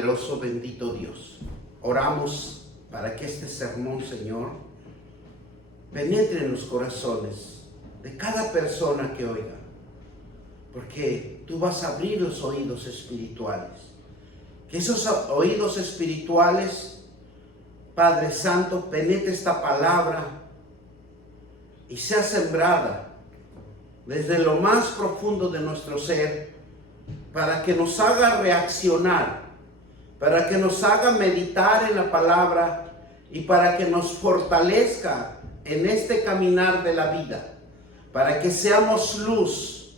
poderoso, bendito Dios, oramos para que este sermón, Señor, penetre en los corazones de cada persona que oiga, porque tú vas a abrir los oídos espirituales. Que esos oídos espirituales, Padre Santo, penetre esta palabra y sea sembrada desde lo más profundo de nuestro ser, para que nos haga reaccionar, para que nos haga meditar en la palabra y para que nos fortalezca en este caminar de la vida, para que seamos luz,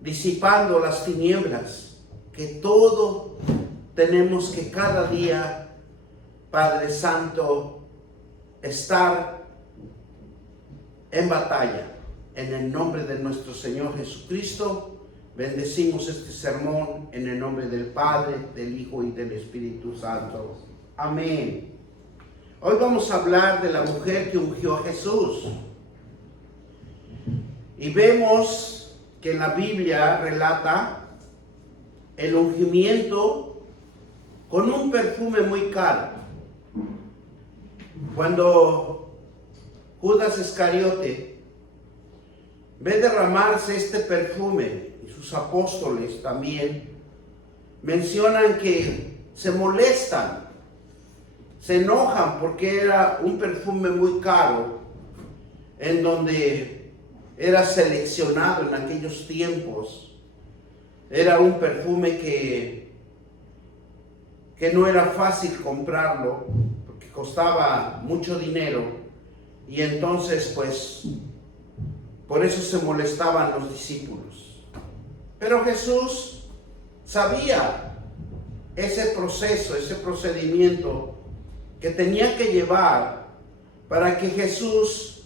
disipando las tinieblas, que todo tenemos que cada día, Padre Santo, estar en batalla. En el nombre de nuestro Señor Jesucristo, bendecimos este sermón en el nombre del Padre, del Hijo y del Espíritu Santo. Amén. Hoy vamos a hablar de la mujer que ungió a Jesús. Y vemos que en la Biblia relata el ungimiento con un perfume muy caro. Cuando Judas Iscariote ve derramarse este perfume, y sus apóstoles también mencionan que se molestan, se enojan porque era un perfume muy caro, en donde era seleccionado en aquellos tiempos. Era un perfume que no era fácil comprarlo, porque costaba mucho dinero, y entonces pues por eso se molestaban los discípulos. Pero Jesús sabía ese proceso, ese procedimiento que tenía que llevar para que Jesús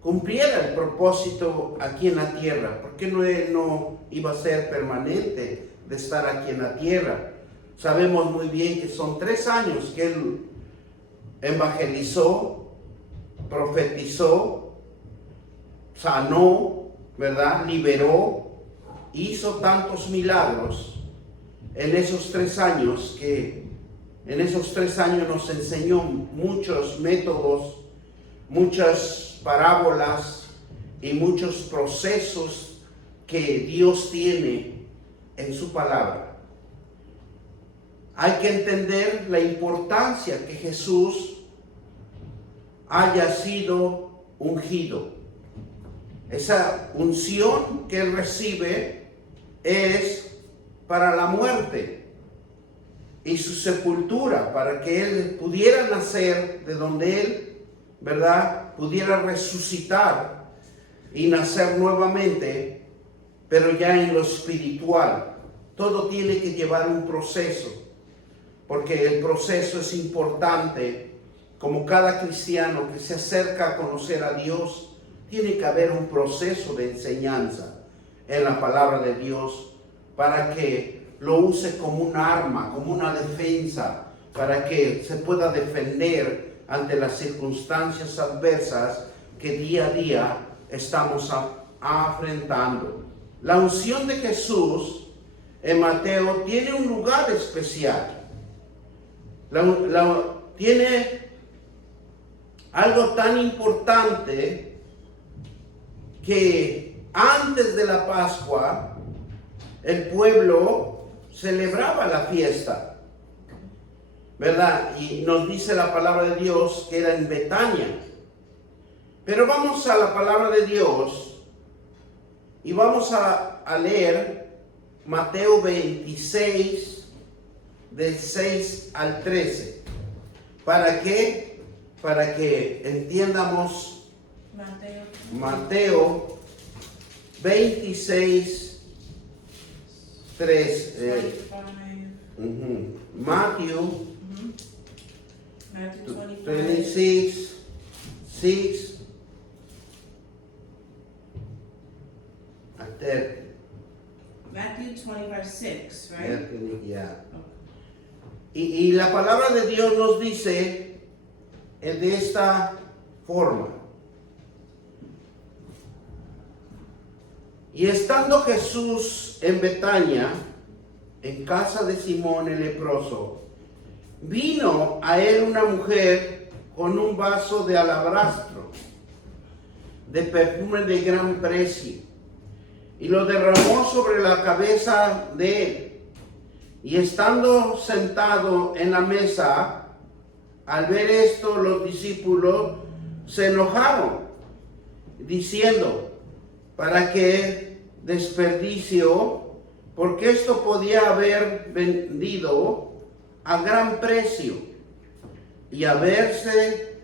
cumpliera el propósito aquí en la tierra, porque él no iba a ser permanente de estar aquí en la tierra. Sabemos muy bien que son 3 años que él evangelizó, profetizó, sanó, ¿verdad? Liberó, hizo tantos milagros en esos 3 años, que en esos 3 años nos enseñó muchos métodos, muchas parábolas y muchos procesos que Dios tiene en su palabra. Hay que entender la importancia que Jesús haya sido ungido. Esa unción que él recibe es para la muerte y su sepultura, para que él pudiera nacer de donde él, ¿verdad?, pudiera resucitar y nacer nuevamente, pero ya en lo espiritual. Todo tiene que llevar un proceso, porque el proceso es importante. Como cada cristiano que se acerca a conocer a Dios, tiene que haber un proceso de enseñanza en la palabra de Dios, para que lo use como un arma, como una defensa, para que se pueda defender ante las circunstancias adversas que día a día estamos afrontando. La unción de Jesús en Mateo tiene un lugar especial. Tiene algo tan importante que antes de la Pascua el pueblo celebraba la fiesta, ¿verdad? Y nos dice la palabra de Dios que era en Betania. Pero vamos a la palabra de Dios y vamos a leer Mateo 26, del 6 al 13. ¿Para qué? Para que entiendamos Mateo 26, 3. Matthew 26, 6 a 30. Matthew 25, 6, right? Yeah. Y la palabra de Dios nos dice de esta forma. Y estando Jesús en Betania, en casa de Simón el leproso, vino a él una mujer con un vaso de alabastro, de perfume de gran precio, y lo derramó sobre la cabeza de él. Y estando sentado en la mesa, al ver esto, los discípulos se enojaron, diciendo: ¿para qué desperdicio? Porque esto podía haber vendido a gran precio y haberse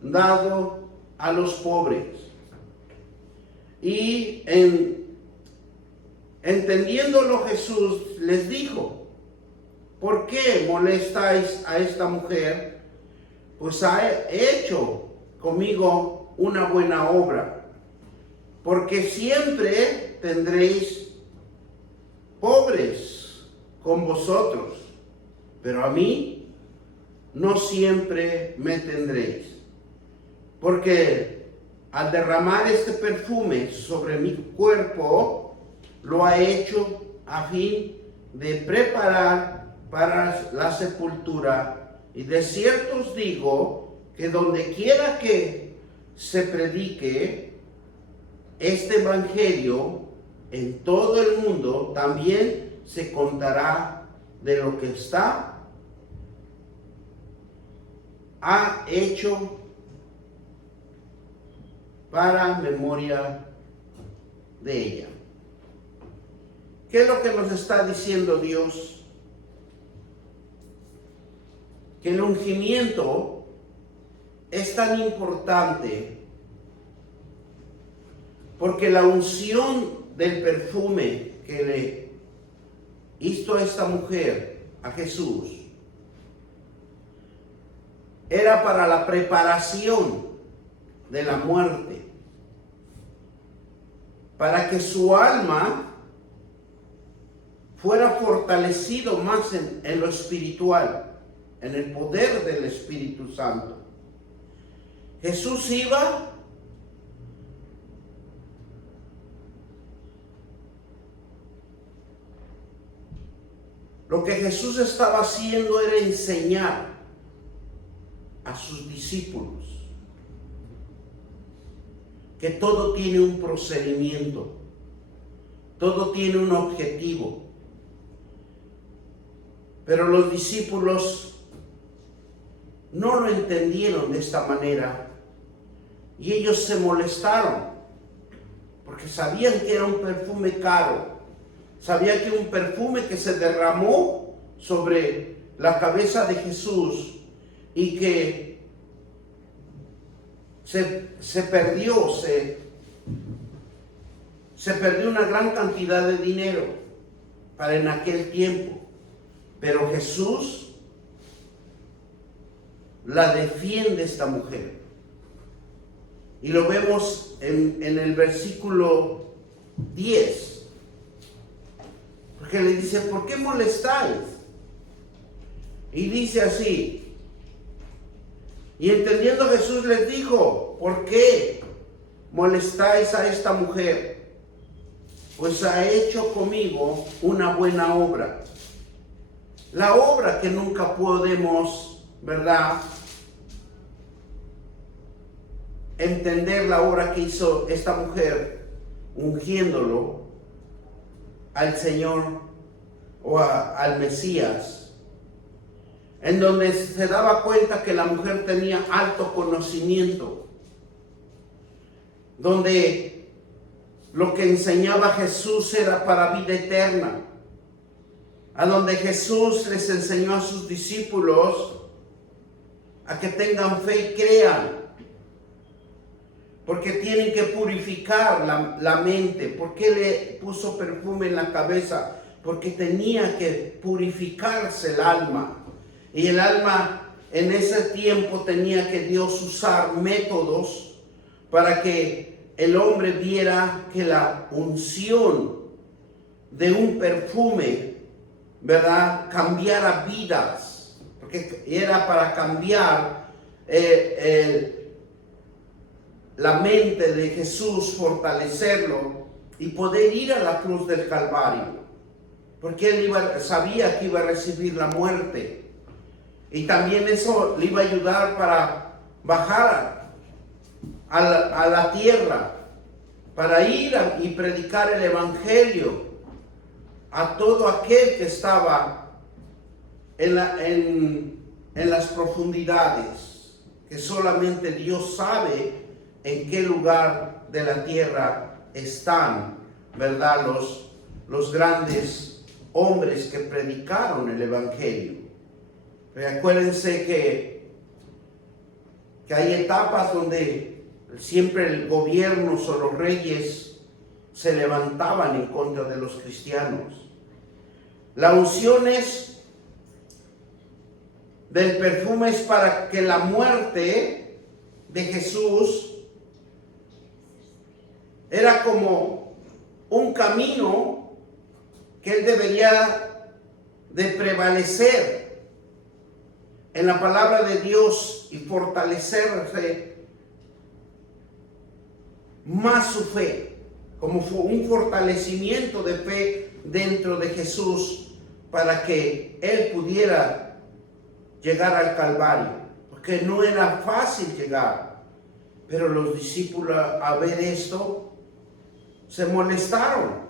dado a los pobres. Y entendiéndolo Jesús les dijo: ¿por qué molestáis a esta mujer? Pues ha hecho conmigo una buena obra. Porque siempre tendréis pobres con vosotros, pero a mí no siempre me tendréis. Porque al derramar este perfume sobre mi cuerpo, lo ha hecho a fin de preparar para la sepultura. Y de cierto os digo que donde quiera que se predique este evangelio en todo el mundo, también se contará de lo que ha hecho para memoria de ella. ¿Qué es lo que nos está diciendo Dios? Que el ungimiento es tan importante porque la unción del perfume que le hizo a esta mujer a Jesús era para la preparación de la muerte, para que su alma fuera fortalecido más en lo espiritual, en el poder del Espíritu Santo. Jesús iba lo que Jesús estaba haciendo era enseñar a sus discípulos que todo tiene un procedimiento, todo tiene un objetivo. Pero los discípulos no lo entendieron de esta manera y ellos se molestaron porque sabían que era un perfume caro, sabían que un perfume que se derramó sobre la cabeza de Jesús y que se perdió una gran cantidad de dinero para en aquel tiempo. Pero Jesús la defiende esta mujer. Y lo vemos en el versículo 10. Porque le dice: ¿por qué molestáis? Y dice así: y entendiendo Jesús les dijo: ¿por qué molestáis a esta mujer? Pues ha hecho conmigo una buena obra. La obra que nunca podemos, ¿verdad?, entender la obra que hizo esta mujer ungiéndolo al Señor o al Mesías, en donde se daba cuenta que la mujer tenía alto conocimiento, donde lo que enseñaba Jesús era para vida eterna, a donde Jesús les enseñó a sus discípulos a que tengan fe y crean, porque tienen que purificar la mente. ¿Por qué le puso perfume en la cabeza? Porque tenía que purificarse el alma. Y el alma en ese tiempo tenía que Dios usar métodos para que el hombre viera que la unción de un perfume, ¿verdad?, cambiara vidas, porque era para cambiar la mente de Jesús, fortalecerlo y poder ir a la cruz del Calvario. porque él sabía que iba a recibir la muerte. Y también eso le iba a ayudar para bajar a la tierra, para ir y predicar el evangelio a todo aquel que estaba en las profundidades, que solamente Dios sabe en qué lugar de la tierra están, ¿verdad? Los grandes hombres que predicaron el evangelio. Recuérdense que hay etapas donde siempre el gobierno o los reyes se levantaban en contra de los cristianos. La unción del perfume es para que la muerte de Jesús era como un camino que él debería de prevalecer en la palabra de Dios y fortalecerse más su fe, como un fortalecimiento de fe dentro de Jesús para que él pudiera llegar al Calvario, porque no era fácil llegar, pero los discípulos al ver esto se molestaron.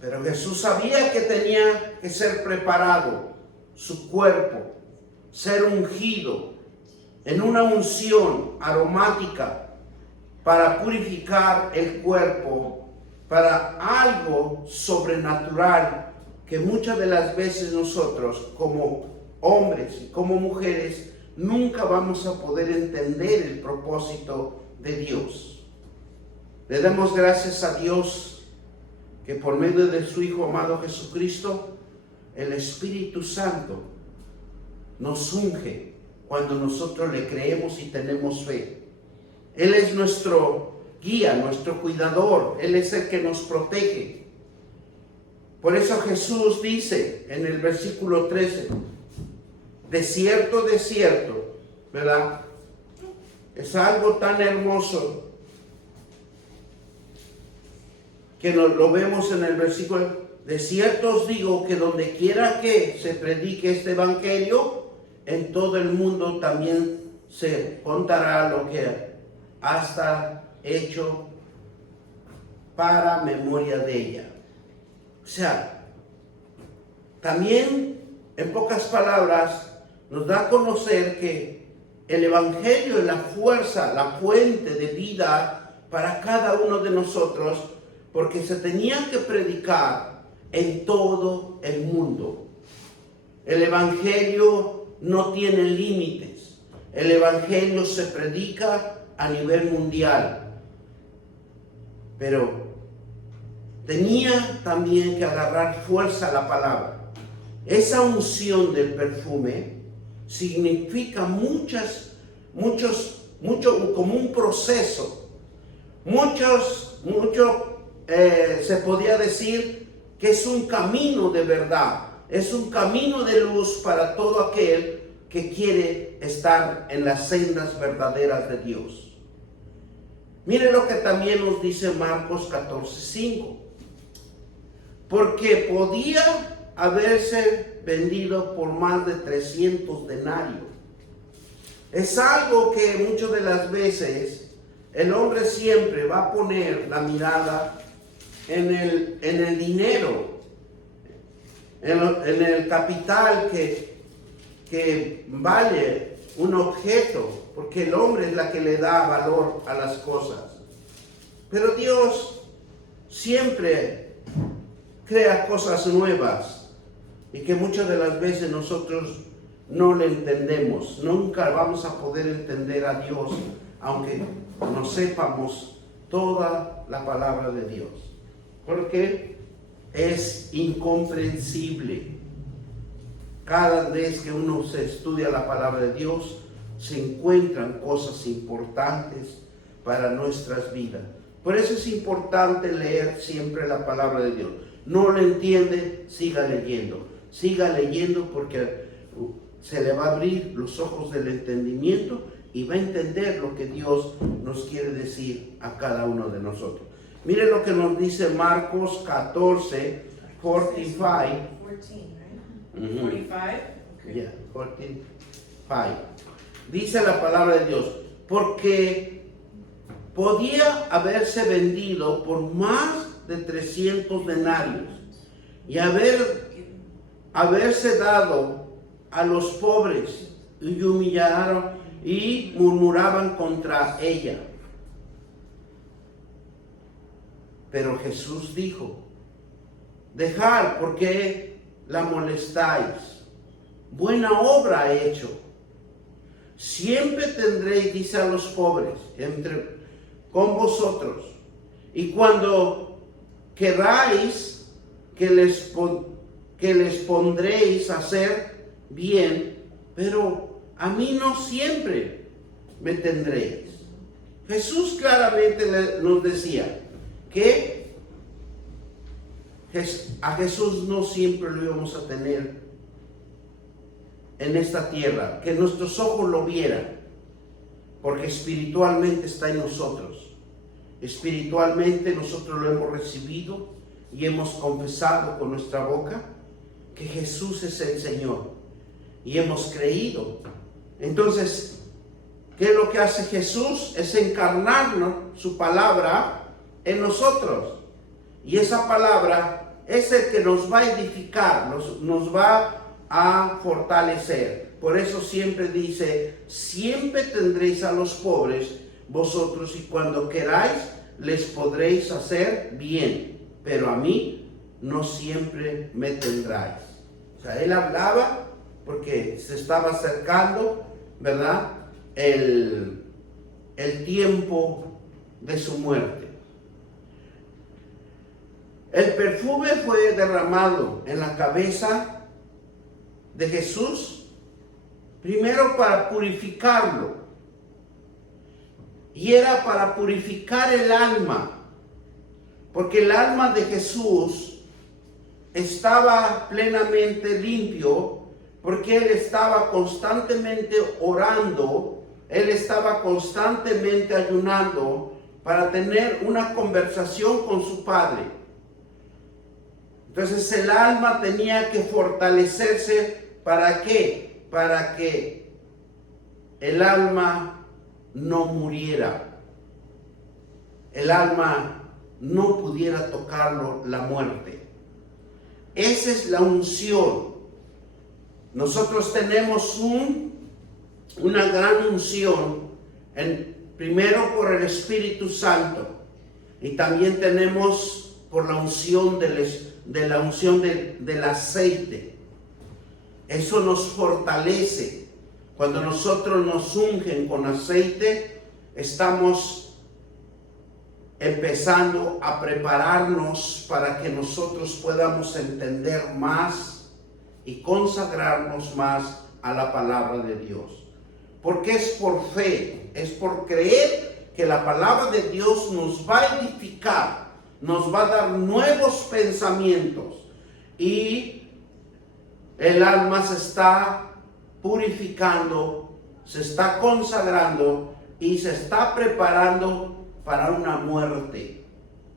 Pero Jesús sabía que tenía que ser preparado su cuerpo, ser ungido en una unción aromática para purificar el cuerpo, para algo sobrenatural que muchas de las veces nosotros como hombres y como mujeres nunca vamos a poder entender el propósito de Dios. Le damos gracias a Dios que por medio de su Hijo amado Jesucristo, el Espíritu Santo nos unge cuando nosotros le creemos y tenemos fe. Él es nuestro guía, nuestro cuidador. Él es el que nos protege. Por eso Jesús dice en el versículo 13, de cierto, ¿verdad? Es algo tan hermoso que lo vemos en el versículo. De cierto os digo que donde quiera que se predique este evangelio, en todo el mundo también se contará lo que hasta hecho para memoria de ella. O sea, también en pocas palabras nos da a conocer que el evangelio es la fuerza, la fuente de vida para cada uno de nosotros, porque se tenía que predicar en todo el mundo. El evangelio no tiene límites. El evangelio se predica a nivel mundial. Pero tenía también que agarrar fuerza a la palabra. Esa unción del perfume significa mucho, como un proceso. Se podía decir que es un camino de verdad, es un camino de luz para todo aquel que quiere estar en las sendas verdaderas de Dios. Mire lo que también nos dice Marcos 14:5. Porque podía haberse vendido por más de 300 denarios. Es algo que muchas de las veces el hombre siempre va a poner la mirada en el dinero, en el capital que vale un objeto, porque el hombre es la que le da valor a las cosas. Pero Dios siempre crea cosas nuevas y que muchas de las veces nosotros no le entendemos. Nunca vamos a poder entender a Dios aunque no sepamos toda la palabra de Dios, porque es incomprensible. Cada vez que uno se estudia la palabra de Dios, se encuentran cosas importantes para nuestras vidas. Por eso es importante leer siempre la palabra de Dios. No lo entiende, siga leyendo porque se le va a abrir los ojos del entendimiento y va a entender lo que Dios nos quiere decir a cada uno de nosotros. Mire lo que nos dice Marcos 14, 45. 14, right? Mhm. 45? Okay. Yeah, 14:5. Dice la palabra de Dios, porque podía haberse vendido por más de 300 denarios y haberse dado a los pobres, y humillaron y murmuraban contra ella. Pero Jesús dijo, dejad, ¿por qué la molestáis? Buena obra ha hecho. Siempre tendréis, dice a los pobres, con vosotros. Y cuando queráis que les pondréis a hacer bien, pero a mí no siempre me tendréis. Jesús claramente nos decía que a Jesús no siempre lo íbamos a tener en esta tierra, que nuestros ojos lo vieran, porque espiritualmente está en nosotros. Espiritualmente nosotros lo hemos recibido y hemos confesado con nuestra boca que Jesús es el Señor y hemos creído. Entonces, ¿qué es lo que hace Jesús? Es encarnarnos su palabra en nosotros, y esa palabra es el que nos va a edificar, nos va a fortalecer. Por eso siempre dice, siempre tendréis a los pobres vosotros, y cuando queráis les podréis hacer bien, pero a mí no siempre me tendráis. O sea, él hablaba porque se estaba acercando, ¿verdad?, el tiempo de su muerte. El perfume fue derramado en la cabeza de Jesús, primero para purificarlo, y era para purificar el alma, porque el alma de Jesús estaba plenamente limpio, porque él estaba constantemente orando, él estaba constantemente ayunando para tener una conversación con su Padre. Entonces el alma tenía que fortalecerse. ¿Para qué? Para que el alma no muriera, el alma no pudiera tocarlo la muerte. Esa es la unción. Nosotros tenemos una gran unción, primero por el Espíritu Santo, y también tenemos por la unción del aceite. Eso nos fortalece. Cuando nosotros nos ungen con aceite, estamos empezando a prepararnos para que nosotros podamos entender más y consagrarnos más a la palabra de Dios. Porque es por fe, es por creer que la palabra de Dios nos va a edificar, nos va a dar nuevos pensamientos, y el alma se está purificando, se está consagrando y se está preparando para una muerte.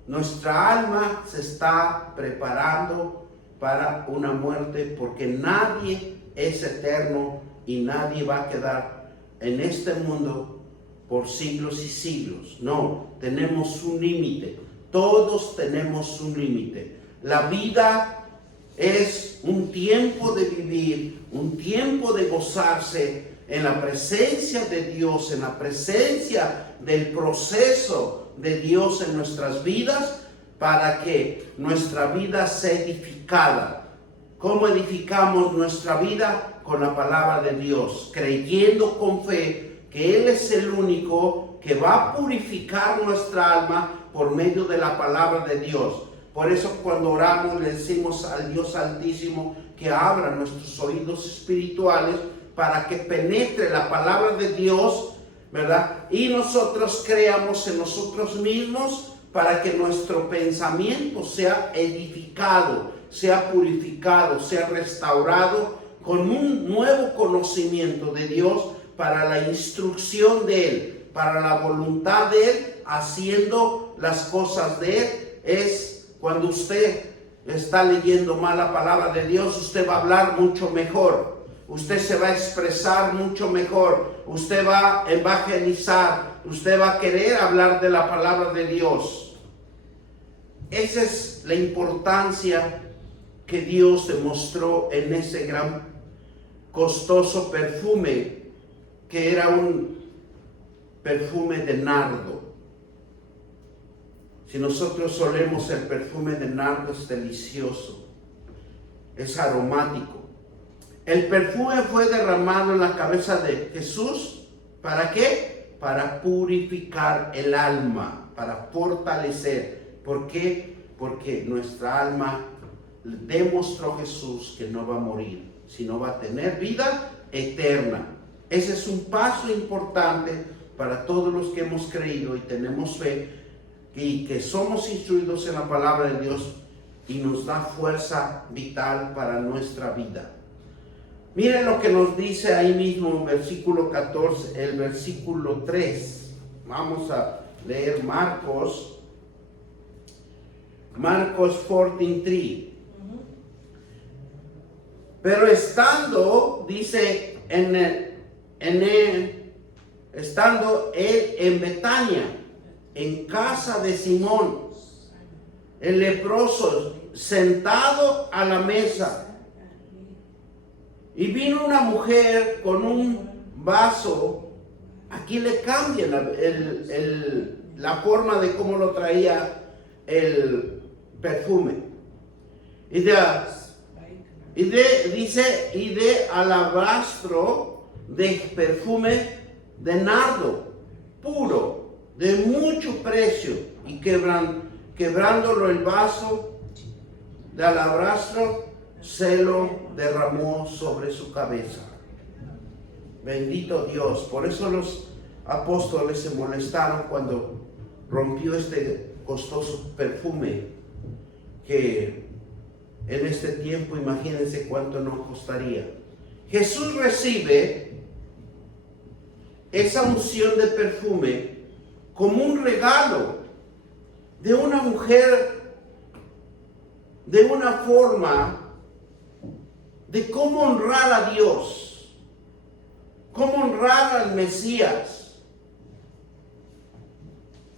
Nuestra alma se está preparando para una muerte, porque nadie es eterno y nadie va a quedar en este mundo por siglos y siglos. No, tenemos un límite. Todos tenemos un límite. La vida es un tiempo de vivir, un tiempo de gozarse en la presencia de Dios, en la presencia del proceso de Dios en nuestras vidas, para que nuestra vida sea edificada. ¿Cómo edificamos nuestra vida? Con la palabra de Dios, creyendo con fe que Él es el único que va a purificar nuestra alma por medio de la palabra de Dios. Por eso cuando oramos le decimos al Dios Altísimo que abra nuestros oídos espirituales para que penetre la palabra de Dios, ¿verdad? Y nosotros creamos en nosotros mismos, para que nuestro pensamiento sea edificado, sea purificado, sea restaurado con un nuevo conocimiento de Dios, para la instrucción de Él, para la voluntad de Él, haciendo las cosas de Él. Es cuando usted está leyendo mal la palabra de Dios, usted va a hablar mucho mejor. Usted se va a expresar mucho mejor. Usted va a evangelizar. Usted va a querer hablar de la palabra de Dios. Esa es la importancia que Dios demostró en ese gran costoso perfume, que era un perfume de nardo. Si nosotros olemos el perfume de nardo, es delicioso, es aromático. El perfume fue derramado en la cabeza de Jesús. ¿Para qué? Para purificar el alma, para fortalecer. ¿Por qué? Porque nuestra alma demostró Jesús que no va a morir, sino va a tener vida eterna. Ese es un paso importante para todos los que hemos creído y tenemos fe y que somos instruidos en la palabra de Dios y nos da fuerza vital para nuestra vida. Miren lo que nos dice ahí mismo en versículo 14, el versículo 3. Vamos a leer Marcos 14:3. Pero estando, dice, estando él en Betania, en casa de Simón, el leproso, sentado a la mesa, y vino una mujer con un vaso. Aquí le cambian la forma de cómo lo traía el perfume. Dice, y de alabastro, de perfume de nardo puro, de mucho precio, y quebrándolo el vaso de alabastro, se lo derramó sobre su cabeza. Bendito Dios. Por eso los apóstoles se molestaron cuando rompió este costoso perfume, que en este tiempo imagínense cuánto nos costaría. Jesús recibe esa unción de perfume como un regalo de una mujer, de una forma de cómo honrar a Dios, cómo honrar al Mesías.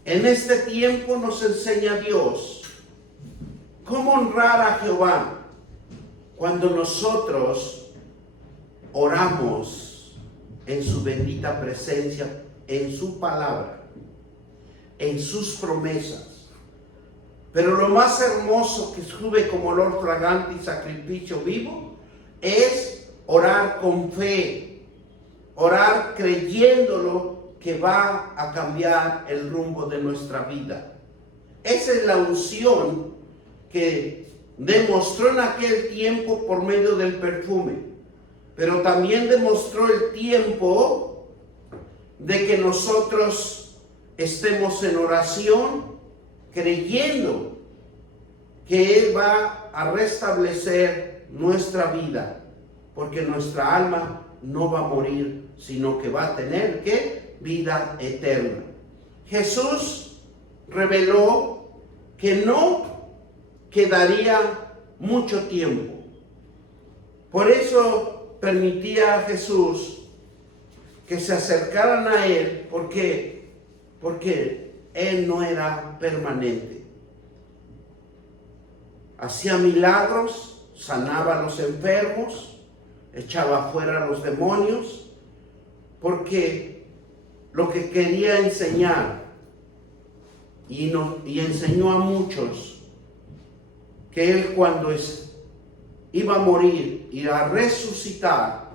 En este tiempo nos enseña Dios cómo honrar a Jehová cuando nosotros oramos en su bendita presencia, en su palabra, en sus promesas. Pero lo más hermoso que sube como olor fragante y sacrificio vivo es orar con fe, orar creyéndolo que va a cambiar el rumbo de nuestra vida. Esa es la unción que demostró en aquel tiempo por medio del perfume, pero también demostró el tiempo de que nosotros estemos en oración, creyendo que Él va a restablecer nuestra vida, porque nuestra alma no va a morir, sino que va a tener ¿qué? Vida eterna. Jesús reveló que no quedaría mucho tiempo. Por eso permitía a Jesús que se acercaran a Él, porque Él no era permanente. Hacía milagros, sanaba a los enfermos, echaba fuera a los demonios, porque lo que quería enseñar, y enseñó a muchos, que Él cuando iba a morir y a resucitar,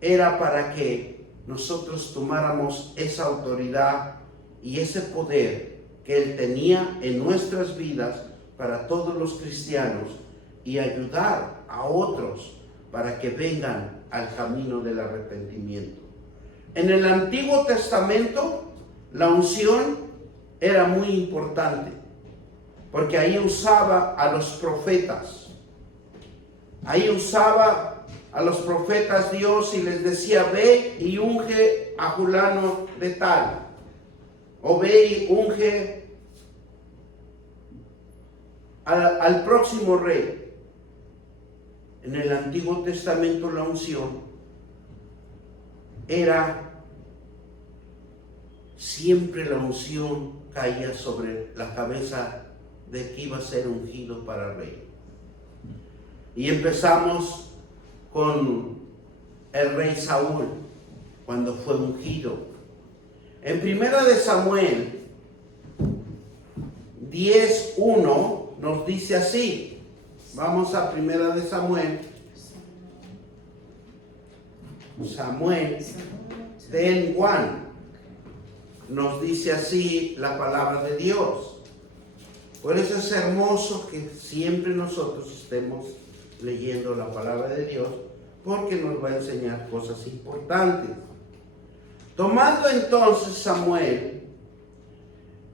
era para que nosotros tomáramos esa autoridad y ese poder que Él tenía en nuestras vidas para todos los cristianos y ayudar a otros para que vengan al camino del arrepentimiento. En el Antiguo Testamento, la unción era muy importante, porque ahí usaba a los profetas. Ahí usaba a los profetas Dios y les decía, ve y unge a fulano de tal, o ve y unge al próximo rey. En el Antiguo Testamento la unción era, siempre la unción caía sobre la cabeza de que iba a ser ungido para rey. Y empezamos con el rey Saúl, cuando fue ungido. En Primera de Samuel 10:1 nos dice así. Vamos a Primera de Samuel. Samuel 10:1 nos dice así la palabra de Dios. Por eso es hermoso que siempre nosotros estemos leyendo la palabra de Dios, porque nos va a enseñar cosas importantes. Tomando entonces Samuel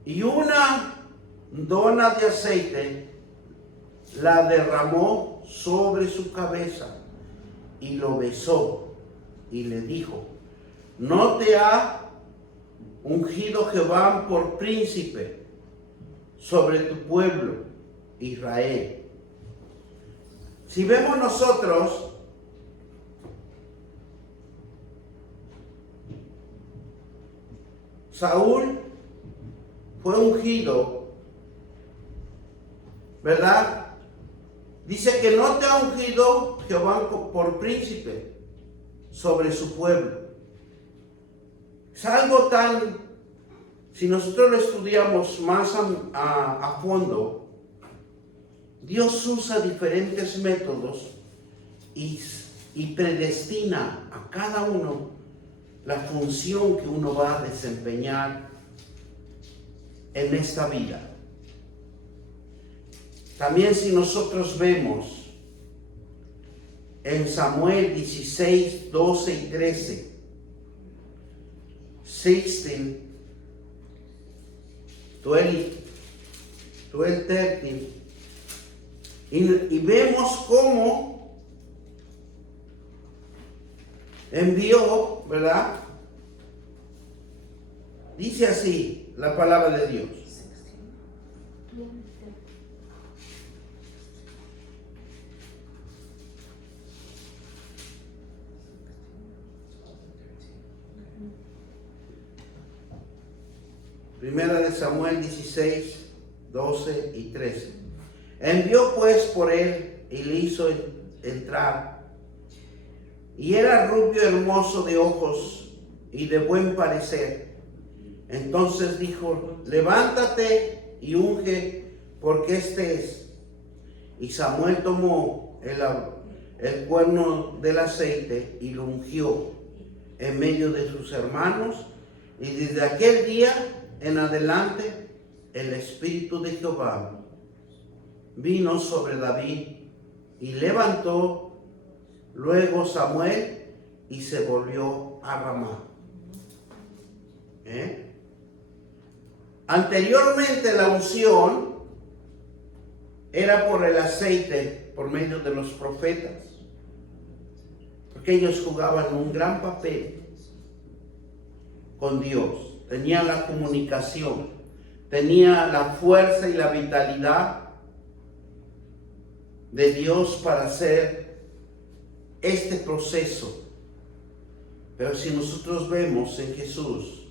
y una dona de aceite, la derramó sobre su cabeza y lo besó y le dijo: ¿no te ha ungido Jehová por príncipe sobre tu pueblo Israel? Si vemos nosotros, Saúl fue ungido, ¿verdad? Dice que no te ha ungido Jehová por príncipe sobre su pueblo. Es algo tan, si nosotros lo estudiamos más a fondo, Dios usa diferentes métodos y predestina a cada uno la función que uno va a desempeñar en esta vida. También si nosotros vemos en Samuel 16, 12 y 13, 16, 12, 13, y vemos cómo envió, ¿verdad? Dice así la palabra de Dios. Primera de Samuel 16, 12 y 13. Envió pues por él y le hizo entrar. Y era rubio, hermoso de ojos y de buen parecer. Entonces dijo: levántate y unge, porque este es. Y Samuel tomó el cuerno del aceite y lo ungió en medio de sus hermanos. Y desde aquel día en adelante el Espíritu de Jehová vino sobre David, y levantó luego Samuel y se volvió a Ramá. Anteriormente la unción era por el aceite, por medio de los profetas, porque ellos jugaban un gran papel con Dios. Tenían la comunicación, tenía la fuerza y la vitalidad de Dios para hacer este proceso. Pero si nosotros vemos en Jesús,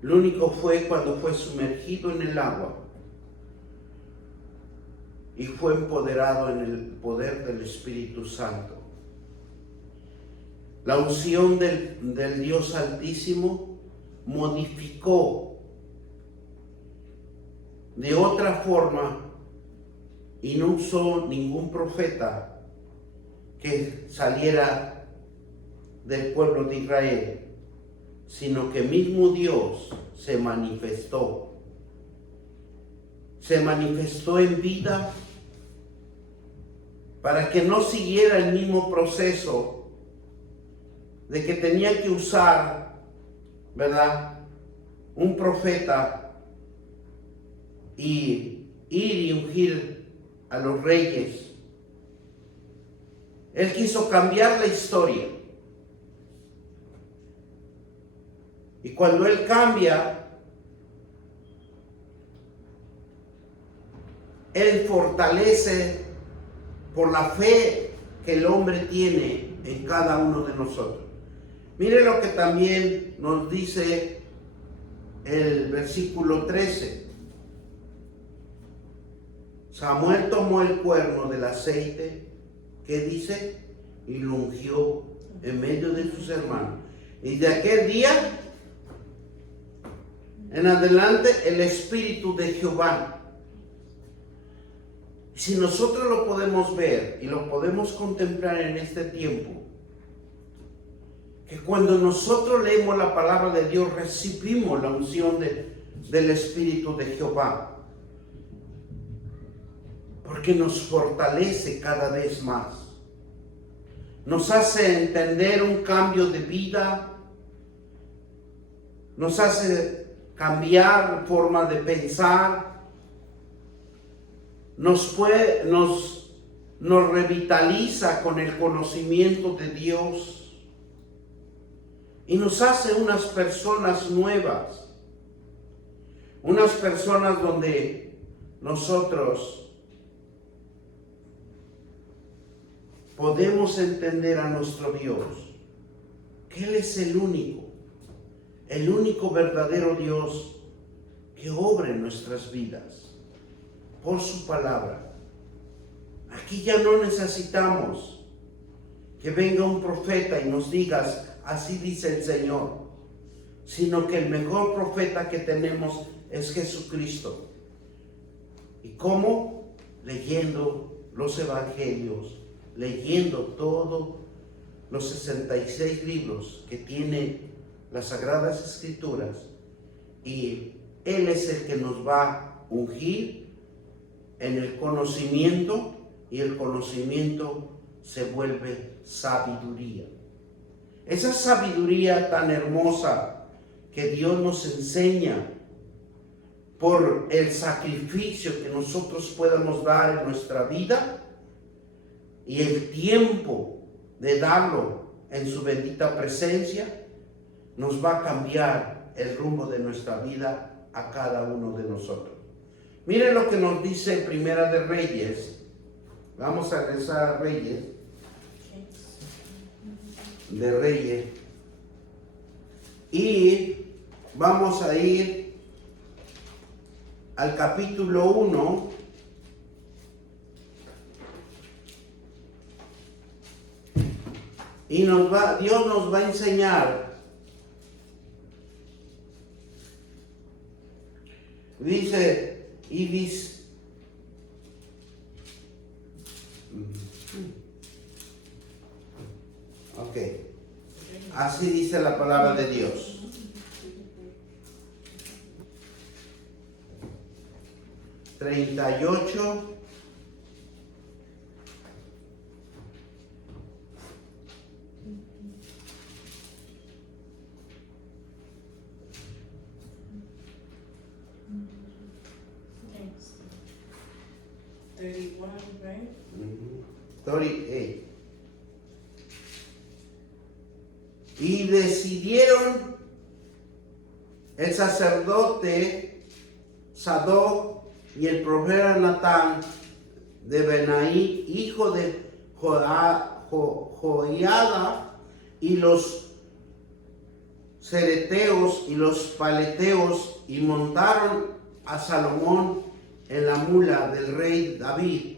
lo único fue cuando fue sumergido en el agua y fue empoderado en el poder del Espíritu Santo. La unción del Dios Altísimo modificó de otra forma, y no usó ningún profeta que saliera del pueblo de Israel, sino que mismo Dios se manifestó. Se manifestó en vida para que no siguiera el mismo proceso de que tenía que usar, ¿verdad?, un profeta y ir y ungir a los reyes. Él quiso cambiar la historia. Y cuando Él cambia, Él fortalece por la fe que el hombre tiene en cada uno de nosotros. Mire lo que también nos dice el versículo 13. Samuel tomó el cuerno del aceite, ¿qué dice? Y lo ungió en medio de sus hermanos. Y de aquel día en adelante el Espíritu de Jehová. Si nosotros lo podemos ver y lo podemos contemplar en este tiempo, que cuando nosotros leemos la palabra de Dios recibimos la unción del Espíritu de Jehová, porque nos fortalece cada vez más, nos hace entender un cambio de vida, nos hace cambiar forma de pensar, nos revitaliza con el conocimiento de Dios y nos hace unas personas nuevas, unas personas donde nosotros podemos entender a nuestro Dios, que Él es el único verdadero Dios que obra en nuestras vidas por su palabra. Aquí ya no necesitamos que venga un profeta y nos digas, así dice el Señor, sino que el mejor profeta que tenemos es Jesucristo. ¿Y cómo? Leyendo los evangelios, leyendo todos los 66 libros que tiene las Sagradas Escrituras, y Él es el que nos va a ungir en el conocimiento, y el conocimiento se vuelve sabiduría. Esa sabiduría tan hermosa que Dios nos enseña por el sacrificio que nosotros podemos dar en nuestra vida y el tiempo de darlo en su bendita presencia, nos va a cambiar el rumbo de nuestra vida a cada uno de nosotros. Miren lo que nos dice Primera de Reyes. Vamos a regresar a Reyes. De Reyes. Y vamos a ir al capítulo 1. Y Dios nos va a enseñar. Dice, ok, así dice la palabra de Dios. Treinta y ocho. Thanks. 31, right? 38. Y decidieron el sacerdote Sadoc y el profeta Natán de Benaí, hijo de Joiada, y los cereteos y los paleteos, y montaron a Salomón en la mula del rey David,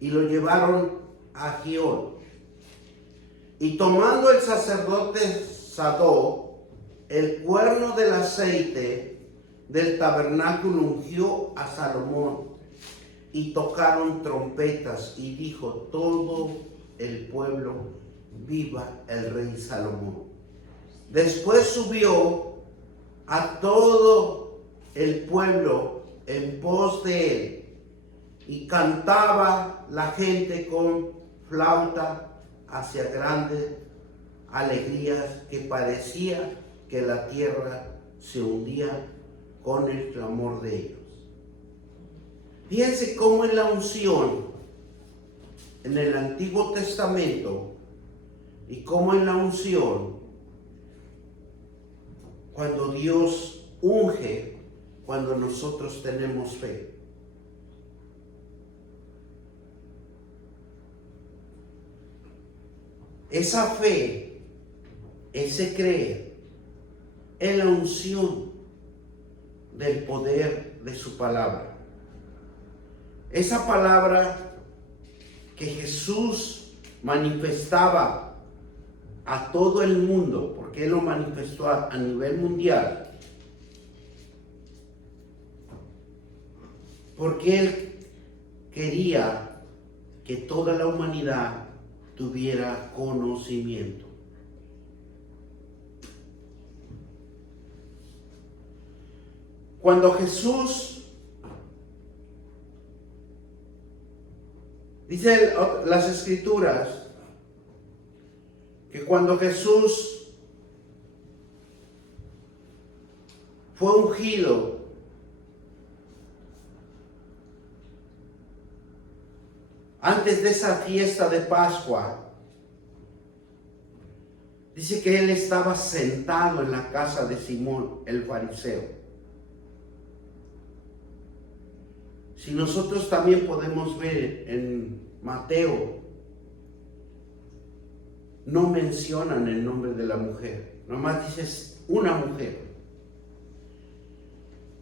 y lo llevaron a Gión. Y tomando el sacerdote Sadoc el cuerno del aceite del tabernáculo, ungió a Salomón, y tocaron trompetas, y dijo todo el pueblo, viva el rey Salomón. Después subió a todo el pueblo en pos de él, y cantaba la gente con flauta hacia grandes alegrías, que parecía que la tierra se hundía con el clamor de ellos. Fíjense cómo en la unción en el Antiguo Testamento y cómo en la unción cuando Dios unge, cuando nosotros tenemos fe. esa fe, ese creer en la unción del poder de su palabra. Esa palabra que Jesús manifestaba a todo el mundo, porque Él lo manifestó a nivel mundial, porque Él quería que toda la humanidad tuviera conocimiento. Cuando Jesús, dice las Escrituras, que cuando Jesús fue ungido, antes de esa fiesta de Pascua, dice que Él estaba sentado en la casa de Simón el fariseo. Si nosotros también podemos ver en Mateo, no mencionan el nombre de la mujer, nomás dices una mujer.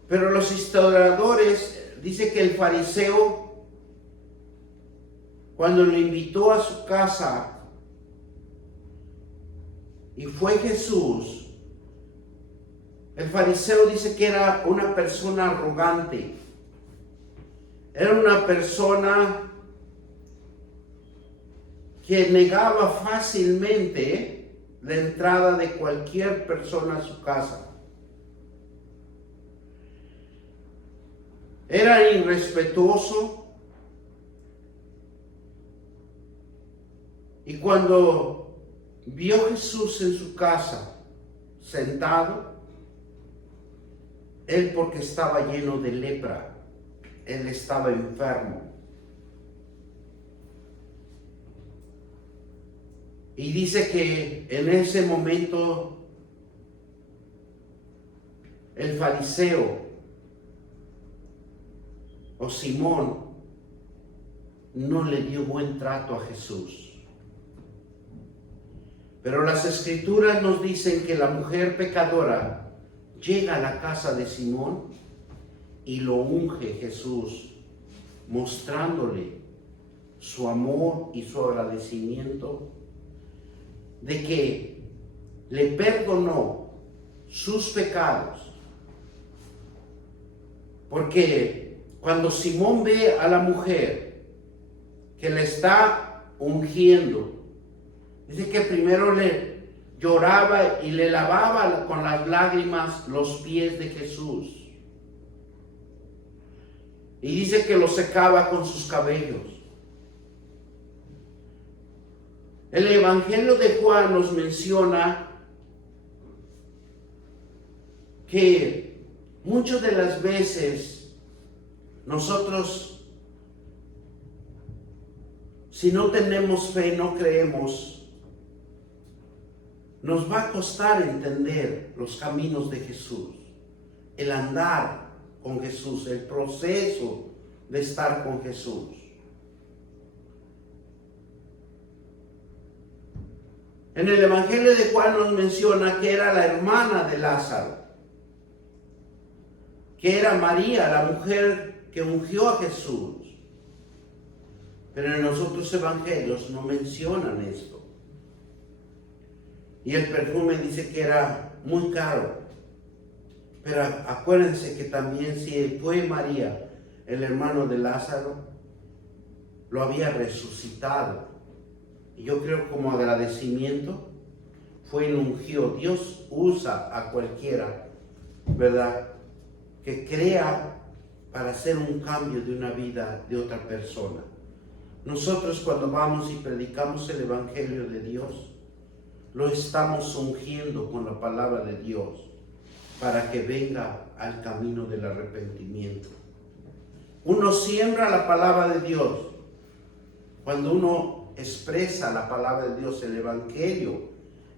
Pero los historiadores dicen que el fariseo, cuando lo invitó a su casa y fue Jesús, el fariseo dice que era una persona arrogante, era una persona que negaba fácilmente la entrada de cualquier persona a su casa. Era irrespetuoso. Y cuando vio a Jesús en su casa, sentado, él, porque estaba lleno de lepra, él estaba enfermo. Y dice que en ese momento el fariseo o Simón no le dio buen trato a Jesús. Pero las Escrituras nos dicen que la mujer pecadora llega a la casa de Simón y lo unge Jesús, mostrándole su amor y su agradecimiento de que le perdonó sus pecados. Porque cuando Simón ve a la mujer que le está ungiendo, dice que primero le lloraba y le lavaba con las lágrimas los pies de Jesús. Y dice que los secaba con sus cabellos. El Evangelio de Juan nos menciona que muchas de las veces nosotros, si no tenemos fe, no creemos, nos va a costar entender los caminos de Jesús, el andar con Jesús, el proceso de estar con Jesús. En el Evangelio de Juan nos menciona que era la hermana de Lázaro, que era María, la mujer que ungió a Jesús. Pero en los otros evangelios no mencionan esto. Y el perfume dice que era muy caro. Pero acuérdense que también si fue María, el hermano de Lázaro, lo había resucitado. Y yo creo como agradecimiento fue y lo ungió. Dios usa a cualquiera, ¿verdad?, que crea para hacer un cambio de una vida de otra persona. Nosotros cuando vamos y predicamos el Evangelio de Dios, lo estamos ungiendo con la palabra de Dios para que venga al camino del arrepentimiento. Uno siembra la palabra de Dios. Cuando uno expresa la palabra de Dios, el Evangelio,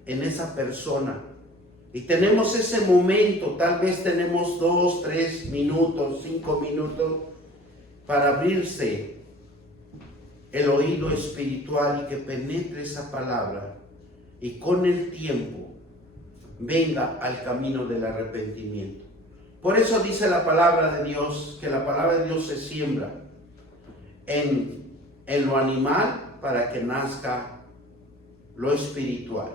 en esa persona, y tenemos ese momento, tal vez tenemos 2, 3 minutos, 5 minutos, para abrirse el oído espiritual y que penetre esa palabra y con el tiempo venga al camino del arrepentimiento. Por eso dice la palabra de Dios, que la palabra de Dios se siembra en lo animal para que nazca lo espiritual.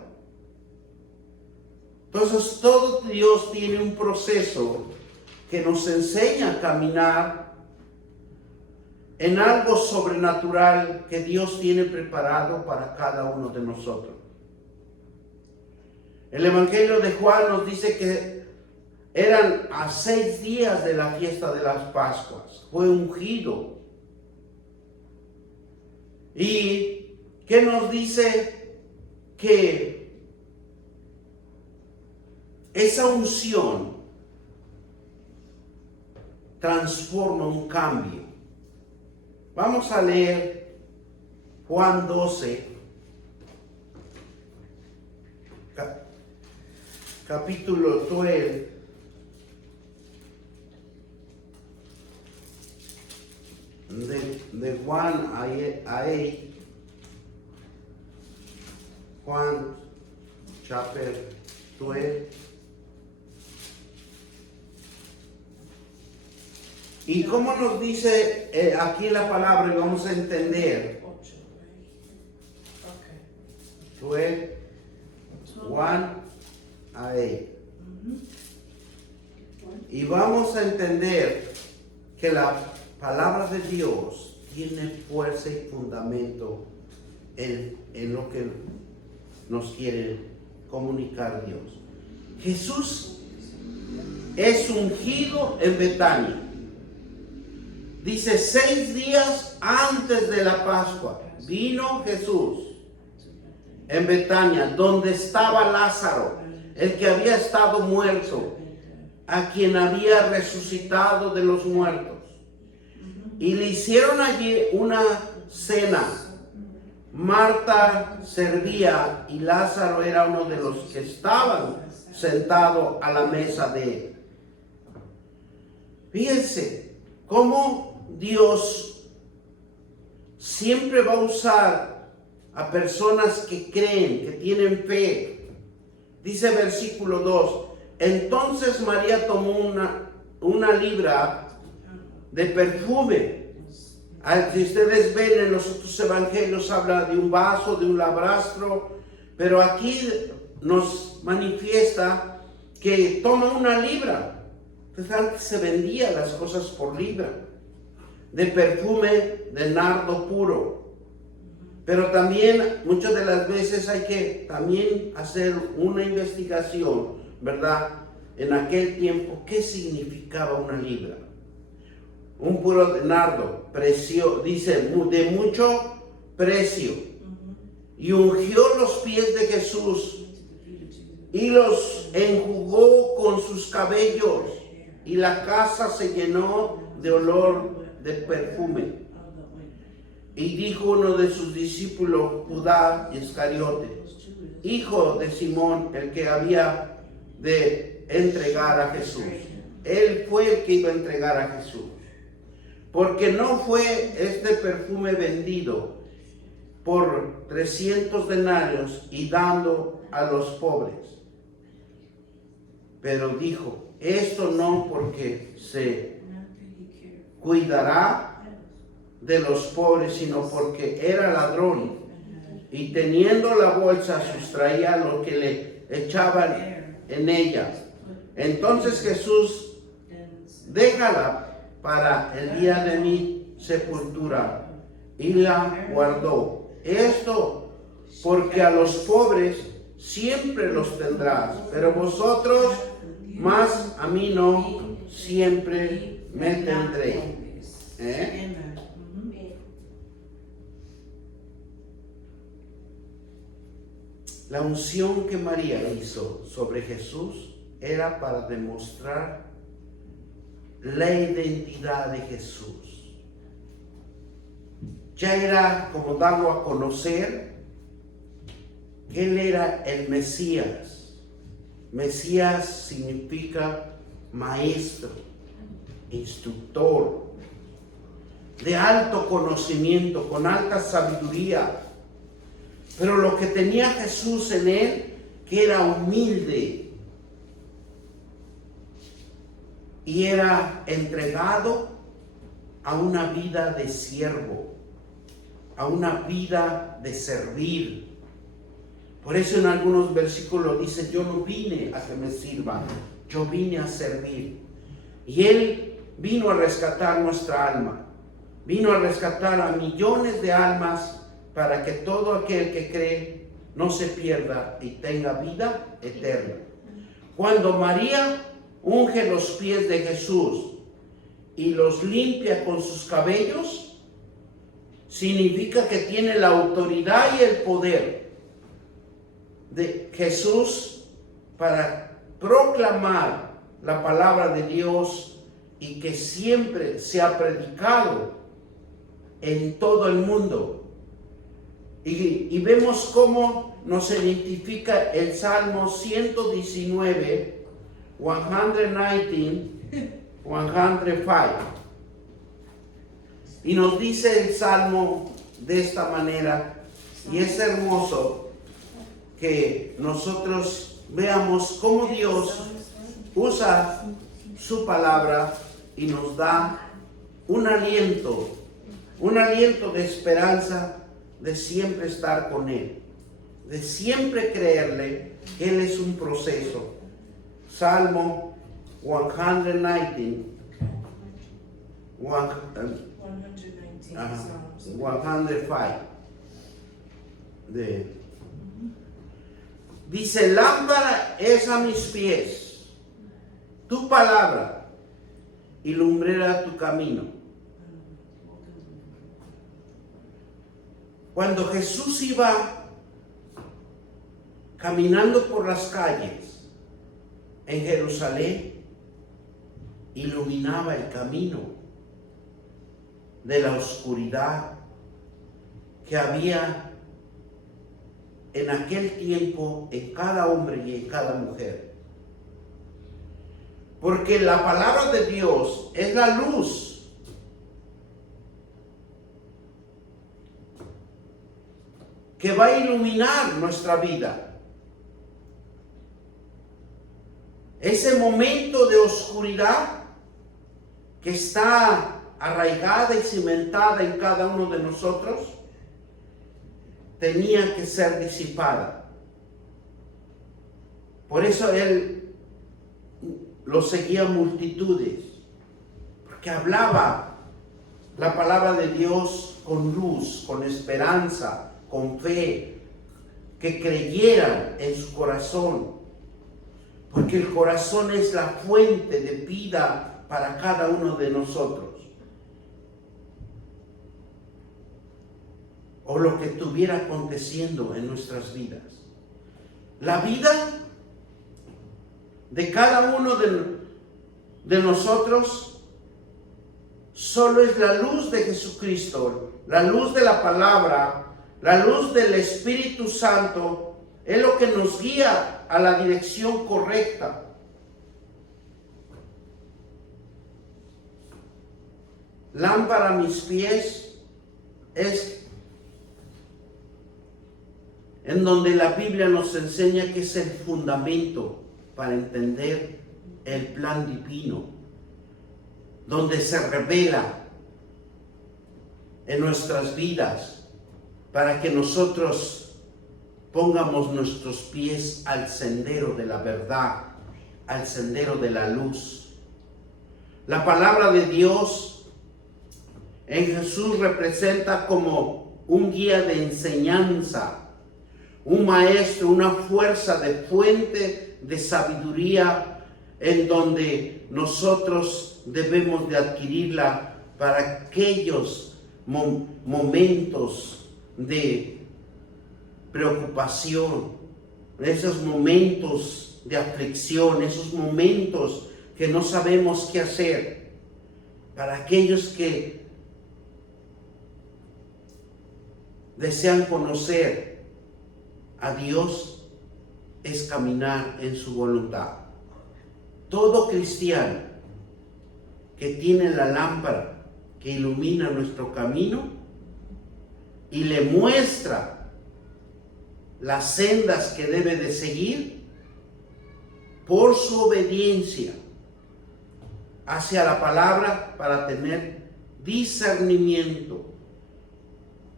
Entonces todo Dios tiene un proceso que nos enseña a caminar en algo sobrenatural que Dios tiene preparado para cada uno de nosotros. El Evangelio de Juan nos dice que eran a 6 días de la fiesta de las Pascuas. Fue ungido. ¿Y qué nos dice? Que esa unción transforma un cambio. Vamos a leer Juan 12, capítulo 12, de Juan a 8, Juan chapter 12. Y como nos dice aquí la palabra, y vamos a entender, 12, 1 a 8. Y vamos a entender que la palabra de Dios tiene fuerza y fundamento en lo que nos quiere comunicar Dios. Jesús es ungido en Betania. Dice 6 días antes de la Pascua vino Jesús en Betania, donde estaba Lázaro, el que había estado muerto, a quien había resucitado de los muertos. Y le hicieron allí una cena. Marta servía y Lázaro era uno de los que estaban sentados a la mesa de él. Fíjense cómo Dios siempre va a usar a personas que creen, que tienen fe. Dice versículo 2, entonces María tomó una libra de perfume. Si ustedes ven en los otros evangelios habla de un vaso, de un labrastro, pero aquí nos manifiesta que toma una libra. Entonces antes se vendían las cosas por libra, de perfume de nardo puro. Pero también muchas de las veces hay que también hacer una investigación, ¿verdad? En aquel tiempo, ¿qué significaba una libra? Un puro de nardo, precio, dice, de mucho precio. Y ungió los pies de Jesús y los enjugó con sus cabellos, y la casa se llenó de olor de perfume. Y dijo uno de sus discípulos, Judá Iscariote, hijo de Simón, el que había de entregar a Jesús. Él fue el que iba a entregar a Jesús. Porque no fue este perfume vendido por 300 denarios y dando a los pobres. Pero dijo, esto no, porque se cuidará de los pobres, sino porque era ladrón, y teniendo la bolsa sustraía lo que le echaban en ella. Entonces Jesús, déjala para el día de mi sepultura, y la guardó. Esto porque a los pobres siempre los tendrás, pero vosotros más a mí no siempre me tendréis. La unción que María hizo sobre Jesús era para demostrar la identidad de Jesús. Ya era como darlo a conocer que Él era el Mesías. Mesías significa maestro, instructor, de alto conocimiento, con alta sabiduría. Pero lo que tenía Jesús en él, que era humilde y era entregado a una vida de siervo, a una vida de servir. Por eso en algunos versículos dice, yo no vine a que me sirvan, yo vine a servir. Y Él vino a rescatar nuestra alma, vino a rescatar a millones de almas para que todo aquel que cree no se pierda y tenga vida eterna. Cuando María unge los pies de Jesús y los limpia con sus cabellos, significa que tiene la autoridad y el poder de Jesús para proclamar la palabra de Dios y que siempre se ha predicado en todo el mundo. Y vemos cómo nos identifica el Salmo 119, 119, 105. Y nos dice el Salmo de esta manera, y es hermoso que nosotros veamos cómo Dios usa su palabra y nos da un aliento de esperanza, de siempre estar con Él, de siempre creerle que Él es un proceso. Salmo 119, 105. Dice, lámpara es a mis pies tu palabra y lumbrera tu camino. Cuando Jesús iba caminando por las calles en Jerusalén, iluminaba el camino de la oscuridad que había en aquel tiempo en cada hombre y en cada mujer. Porque la palabra de Dios es la luz que va a iluminar nuestra vida. Ese momento de oscuridad que está arraigada y cimentada en cada uno de nosotros, tenía que ser disipada. Por eso Él lo seguía multitudes, porque hablaba la palabra de Dios con luz, con esperanza, con fe, que creyeran en su corazón, porque el corazón es la fuente de vida para cada uno de nosotros. O lo que estuviera aconteciendo en nuestras vidas. La vida de cada uno de nosotros solo es la luz de Jesucristo, la luz de la palabra, la luz del Espíritu Santo, es lo que nos guía a la dirección correcta. Lámpara a mis pies es en donde la Biblia nos enseña que es el fundamento para entender el plan divino, donde se revela en nuestras vidas para que nosotros pongamos nuestros pies al sendero de la verdad, al sendero de la luz. La palabra de Dios en Jesús representa como un guía de enseñanza, un maestro, una fuerza de fuente de sabiduría en donde nosotros debemos de adquirirla para aquellos momentos de preocupación, esos momentos de aflicción, esos momentos que no sabemos qué hacer. Para aquellos que desean conocer a Dios, es caminar en su voluntad. Todo cristiano que tiene la lámpara que ilumina nuestro camino y le muestra las sendas que debe de seguir por su obediencia hacia la palabra para tener discernimiento,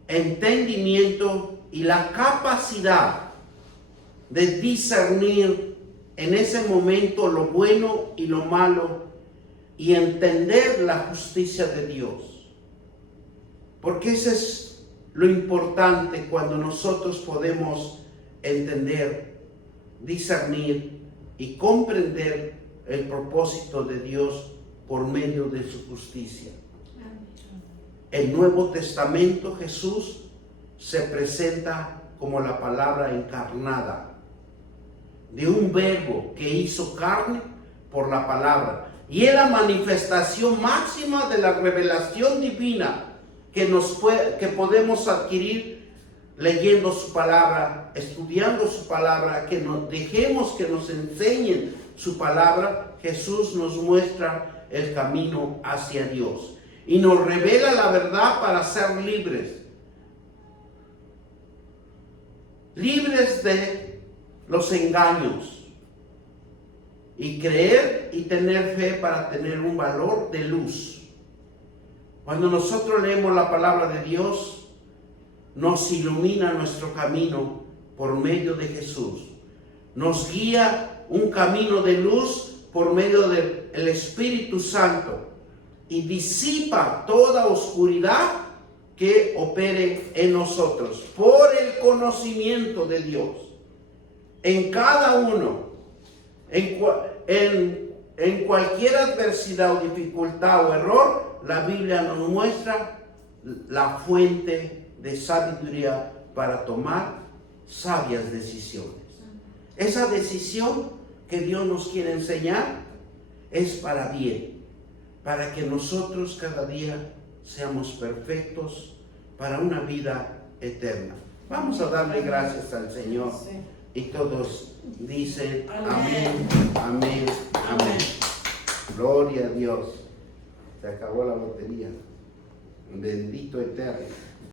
entendimiento y la capacidad de discernir en ese momento lo bueno y lo malo y entender la justicia de Dios. Porque eso es lo importante cuando nosotros podemos entender, discernir y comprender el propósito de Dios por medio de su justicia. El Nuevo Testamento, Jesús se presenta como la palabra encarnada de un verbo que hizo carne por la palabra, y es la manifestación máxima de la revelación divina que podemos adquirir leyendo su palabra, estudiando su palabra, que nos dejemos que nos enseñen su palabra. Jesús nos muestra el camino hacia Dios y nos revela la verdad para ser libres de los engaños, y creer y tener fe para tener un valor de luz. Cuando nosotros leemos la palabra de Dios, nos ilumina nuestro camino por medio de Jesús. Nos guía un camino de luz por medio del Espíritu Santo y disipa toda oscuridad que opere en nosotros por el conocimiento de Dios. En cada uno, en cualquier adversidad o dificultad o error, la Biblia nos muestra la fuente de sabiduría para tomar sabias decisiones. Esa decisión que Dios nos quiere enseñar es para bien, para que nosotros cada día seamos perfectos para una vida eterna. Vamos a darle gracias al Señor. Y todos dicen amén, amén, amén. Gloria a Dios. Se acabó la batería. Bendito eterno.